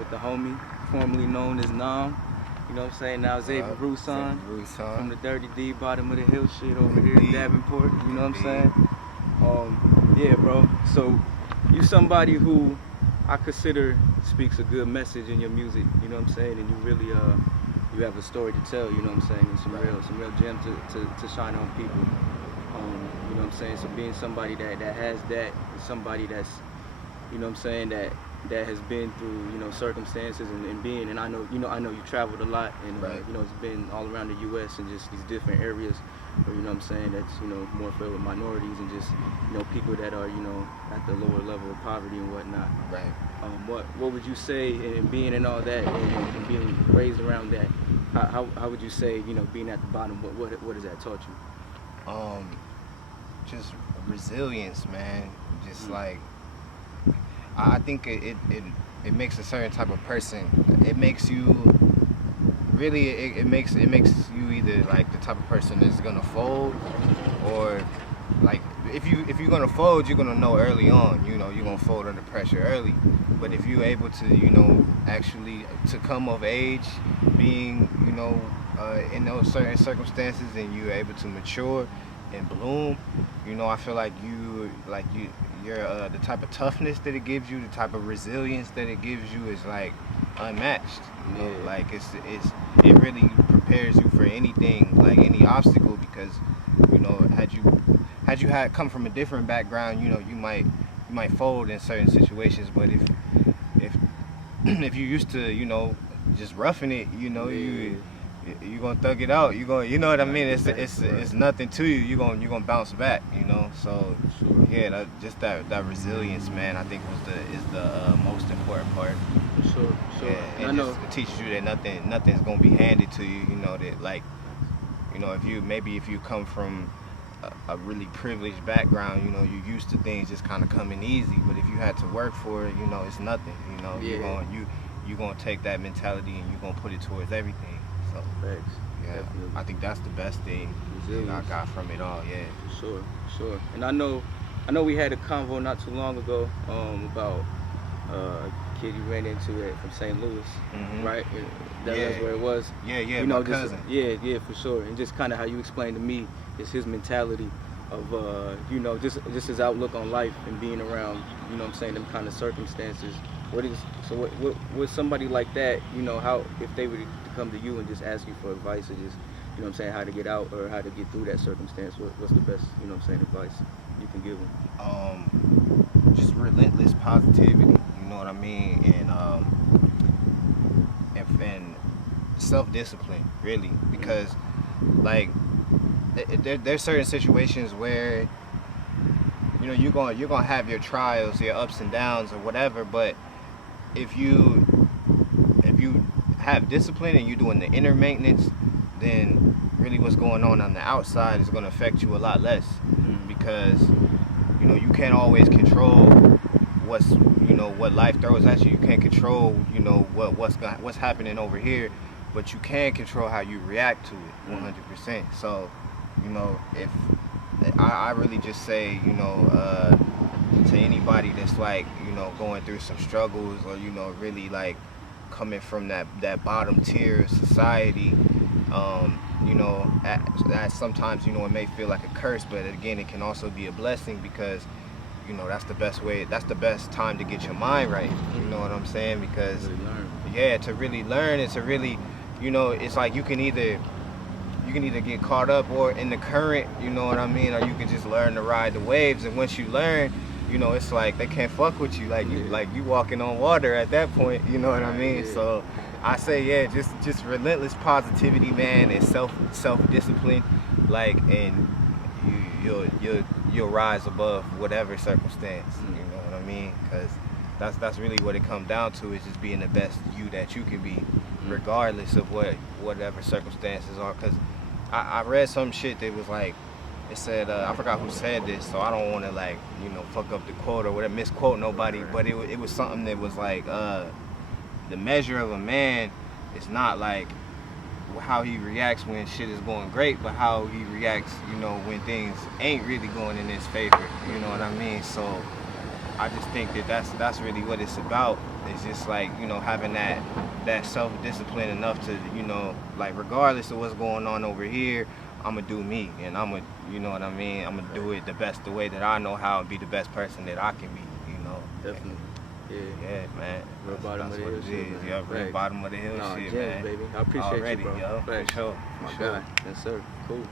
with the homie, formerly known as Nam. You know what I'm saying? Now Xavy Rusan from the Dirty D, bottom of the hill shit over here in Davenport. You know what I'm saying? Yeah, bro. So you somebody who I consider speaks a good message in your music. You know what I'm saying? And you really you have a story to tell. You know what I'm saying? And some real gems to shine on people. You know what I'm saying? So being somebody that has that, somebody that's, you know what I'm saying, that has been through, you know, circumstances and being, and I know you traveled a lot, and you know, it's been all around the U.S. and just these different areas where, you know what I'm saying, that's, you know, more filled with minorities and just, you know, people that are, you know, at the lower level of poverty and whatnot. Right. What would you say, and being in all that and being raised around that, how would you say, you know, being at the bottom, what has that taught you? Just resilience, man. Just like, I think it makes a certain type of person. It makes you really. It makes you either like the type of person that's gonna fold, or like if you're gonna fold, you're gonna know early on. You know, you're gonna fold under pressure early. But if you're able to, you know, actually to come of age, being, you know, in those certain circumstances, and you're able to mature and bloom, you know, I feel like you're the type of toughness that it gives you, the type of resilience that it gives you is like unmatched. You know, like it really prepares you for anything, like any obstacle, because, you know, had you come from a different background, you know, you might fold in certain situations, but if you used to, you know, just roughing it, you know, you gonna thug it out. You know what I mean? It's nothing to you. You gonna bounce back. You know. So yeah, that resilience, man, I think is the most important part. Sure. Yeah, and I know it teaches you that nothing's gonna be handed to you. You know that, like, you know, if you come from a really privileged background, you know, you're used to things just kind of coming easy. But if you had to work for it, you know, it's nothing. You know, you're gonna take that mentality and you're gonna put it towards everything. So, yeah, definitely. I think that's the best thing I got from it all. Yeah, sure. And I know we had a convo not too long ago about a kid you ran into from St. Louis, right? That's where it was. Yeah, you know, my cousin. Yeah, for sure. And just kind of how you explained to me is his mentality of you know, just his outlook on life and being around, you know what I'm saying, them kind of circumstances. What with somebody like that, you know, how if they were to come to you and just ask you for advice, or just, you know what I'm saying, how to get out or how to get through that circumstance, what's the best, you know what I'm saying, advice you can give them? Just relentless positivity, you know what I mean, and self-discipline, really, because like there's certain situations where, you know, you're gonna have your trials, your ups and downs or whatever, but if you have discipline and you're doing the inner maintenance, then really what's going on the outside is going to affect you a lot less, because, you know, you can't always control what life throws at you. You can't control, you know, what's happening over here, but you can control how you react to it 100%. So, you know, if I really just say, you know, to anybody that's like, you know, going through some struggles, or, you know, really like coming from that bottom tier of society, you know, that sometimes, you know, it may feel like a curse, but again, it can also be a blessing, because, you know, that's the best time to get your mind right. You know what I'm saying? Because to really learn and to really, you know, it's like you can either get caught up or in the current, you know what I mean, or you can just learn to ride the waves. And once you learn, you know, it's like they can't fuck with you, like you walking on water at that point, you know what I mean? So I say, just relentless positivity, man, and self-discipline, like, and you'll rise above whatever circumstance, you know what I mean? Because that's really what it comes down to, is just being the best you that you can be, regardless of whatever circumstances are. Because I read some shit that was like, it said, I forgot who said this, so I don't want to, like, you know, fuck up the quote or whatever, misquote nobody, but it was something that was like, the measure of a man is not like how he reacts when shit is going great, but how he reacts, you know, when things ain't really going in his favor, you know what I mean? So I just think that that's really what it's about. It's just like, you know, having that self-discipline enough to, you know, like regardless of what's going on over here, I'm gonna do me, and I'm gonna, you know what I mean, I'm gonna do it the way that I know how, and be the best person that I can be, you know. Definitely. Yeah, man. Real bottom of the hill shit, man. Yeah, real bottom of the hill shit, man. Baby. I appreciate Already, you, bro. yo. For sure. My For sure. guy. Yes, sir. Cool.